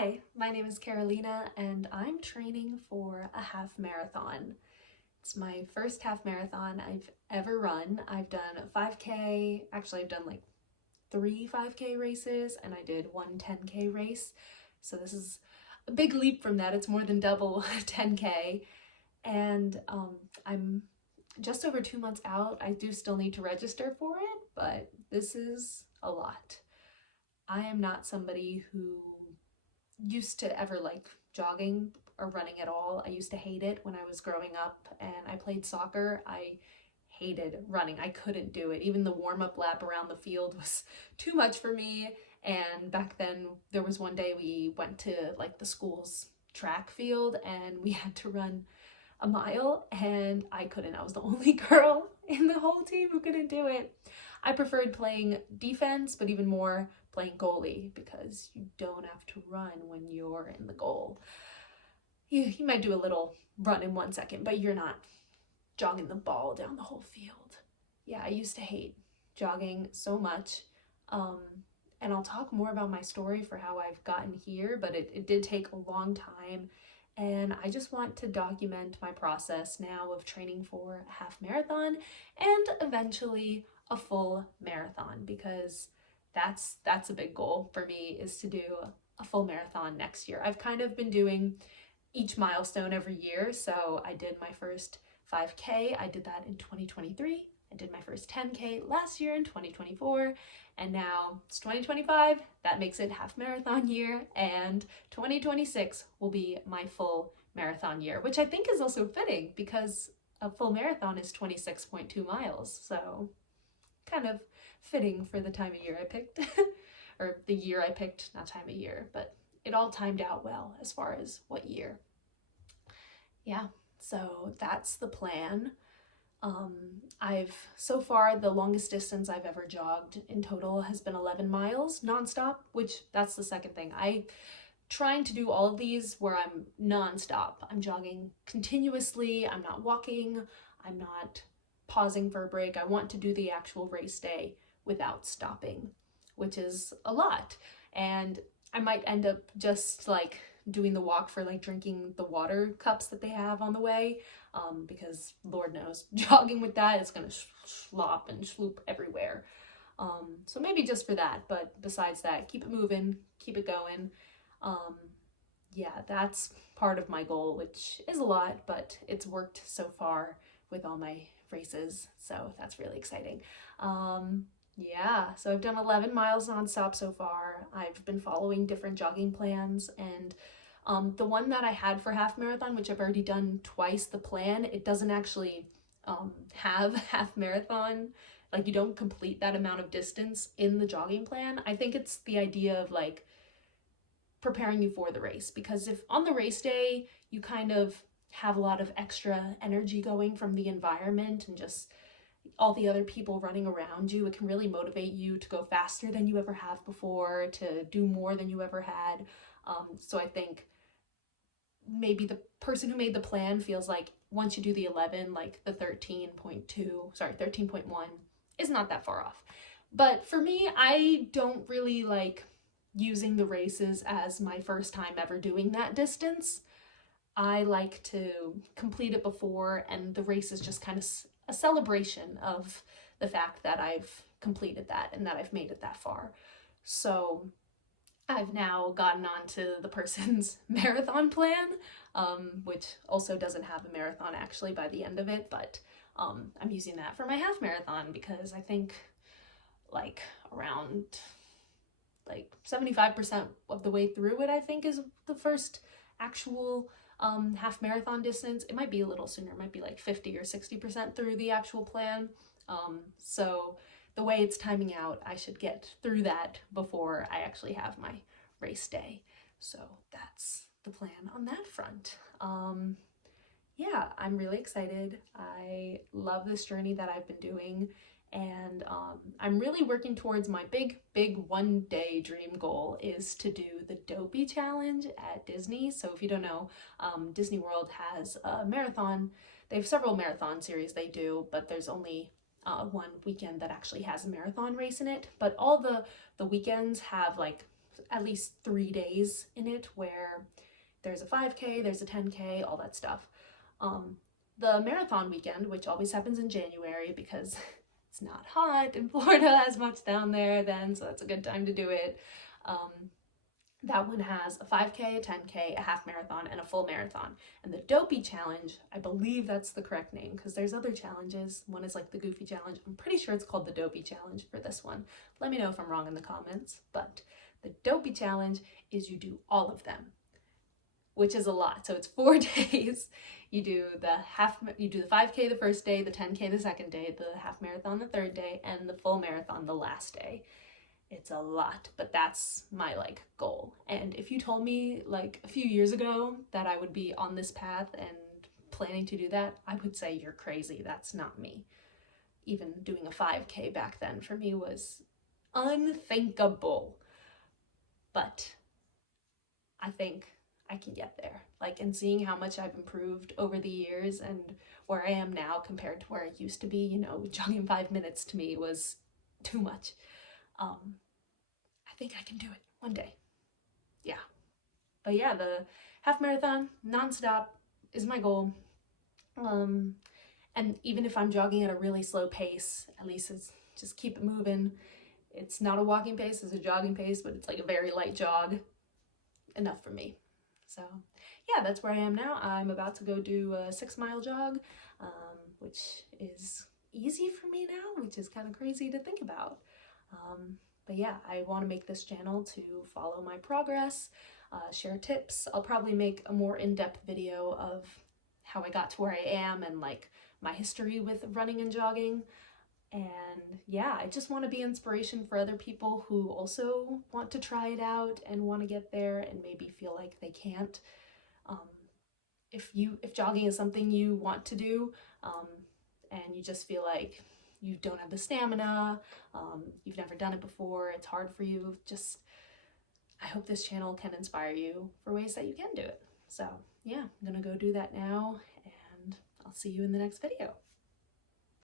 Hi, my name is Carolina and I'm training for a half marathon. It's my first half marathon I've ever run. I've done a 5K, actually I've done like three 5K races and I did one 10K race. So this is a big leap from that. It's more than double 10K. And I'm just over 2 months out. I do still need to register for it, but this is a lot. I am not somebody who used to ever like jogging or running at all. I used to hate it when I was growing up and I played soccer. I hated running. I couldn't do it. Even the warm-up lap around the field was too much for me. And back then there was one day we went to like the school's track field and we had to run a mile and I couldn't. I was the only girl in the whole team who couldn't do it. I preferred playing defense, but even more playing goalie because you don't have to run when you're in the goal. You might do a little run in 1 second, but you're not jogging the ball down the whole field. Yeah, I used to hate jogging so much. And I'll talk more about my story for how I've gotten here, but it did take a long time. And I just want to document my process now of training for a half marathon and eventually a full marathon, because that's a big goal for me, is to do a full marathon next year. I've kind of been doing each milestone every year. So I did my first 5K. I did that in 2023. I did my first 10K last year in 2024, and now it's 2025. That makes it half marathon year, and 2026 will be my full marathon year, which I think is also fitting because a full marathon is 26.2 miles. So kind of fitting for the time of year I picked, or the year I picked, not time of year, but it all timed out well as far as what year. Yeah, so that's the plan. So far, the longest distance I've ever jogged in total has been 11 miles nonstop, which that's the second thing. I trying to do all of these where I'm nonstop. I'm jogging continuously. I'm not walking. I'm not pausing for a break. I want to do the actual race day without stopping, which is a lot. And I might end up just like doing the walk for like drinking the water cups that they have on the way, because Lord knows jogging with that is gonna slop and sloop everywhere. So maybe just for that, but besides that, keep it moving, keep it going. Yeah, that's part of my goal, which is a lot, but it's worked so far with all my races, so that's really exciting. Yeah, so I've done 11 miles nonstop so far. I've been following different jogging plans, and the one that I had for half marathon, which I've already done twice the plan, it doesn't actually have half marathon. Like, you don't complete that amount of distance in the jogging plan. I think it's the idea of like preparing you for the race, because if on the race day you kind of have a lot of extra energy going from the environment and just all the other people running around you, it can really motivate you to go faster than you ever have before, to do more than you ever had. So I think maybe the person who made the plan feels like once you do the 11, like the 13.1 is not that far off. But for me, I don't really like using the races as my first time ever doing that distance. I like to complete it before, and the race is just kind of a celebration of the fact that I've completed that and that I've made it that far. So I've now gotten on to the person's marathon plan, which also doesn't have a marathon actually by the end of it, but I'm using that for my half marathon because I think like around like 75% of the way through it, I think, is the first actual half marathon distance. It might be a little sooner, it might be like 50 or 60% through the actual plan. So the way it's timing out, I should get through that before I actually have my race day. So that's the plan on that front. Yeah, I'm really excited. I love this journey that I've been doing, and I'm really working towards my big one day dream goal is to do the Dopey Challenge at Disney. So if you don't know, Disney World has a marathon. They have several marathon series they do, but there's only one weekend that actually has a marathon race in it. But all the weekends have like at least 3 days in it where there's a 5K, there's a 10K, all that stuff. The marathon weekend, which always happens in January because it's not hot in Florida as much down there then, so that's a good time to do it. That one has a 5K, a 10K, a half marathon, and a full marathon. And the Dopey Challenge, I believe that's the correct name because there's other challenges. One is like the Goofy Challenge. I'm pretty sure it's called the Dopey Challenge for this one. Let me know if I'm wrong in the comments. But the Dopey Challenge is you do all of them, which is a lot. So it's 4 days. You do the 5K the first day, the 10K the second day, the half marathon the third day, and the full marathon the last day. It's a lot, but that's my like goal. And if you told me like a few years ago that I would be on this path and planning to do that, I would say you're crazy. That's not me. Even doing a 5K back then for me was unthinkable. But I think I can get there. Like, and seeing how much I've improved over the years and where I am now compared to where I used to be, you know, jogging 5 minutes to me was too much. I think I can do it one day. Yeah. But yeah, the half marathon, nonstop, is my goal. And even if I'm jogging at a really slow pace, at least it's just keep it moving. It's not a walking pace, it's a jogging pace, but it's like a very light jog. Enough for me. So yeah, that's where I am now. I'm about to go do a 6-mile jog, which is easy for me now, which is kind of crazy to think about. But yeah, I want to make this channel to follow my progress, share tips. I'll probably make a more in-depth video of how I got to where I am and like my history with running and jogging. And yeah, I just want to be inspiration for other people who also want to try it out and want to get there and maybe feel like they can't. If jogging is something you want to do, and you just feel like you don't have the stamina, you've never done it before, it's hard for you, I hope this channel can inspire you for ways that you can do it. So yeah, I'm gonna go do that now, and I'll see you in the next video.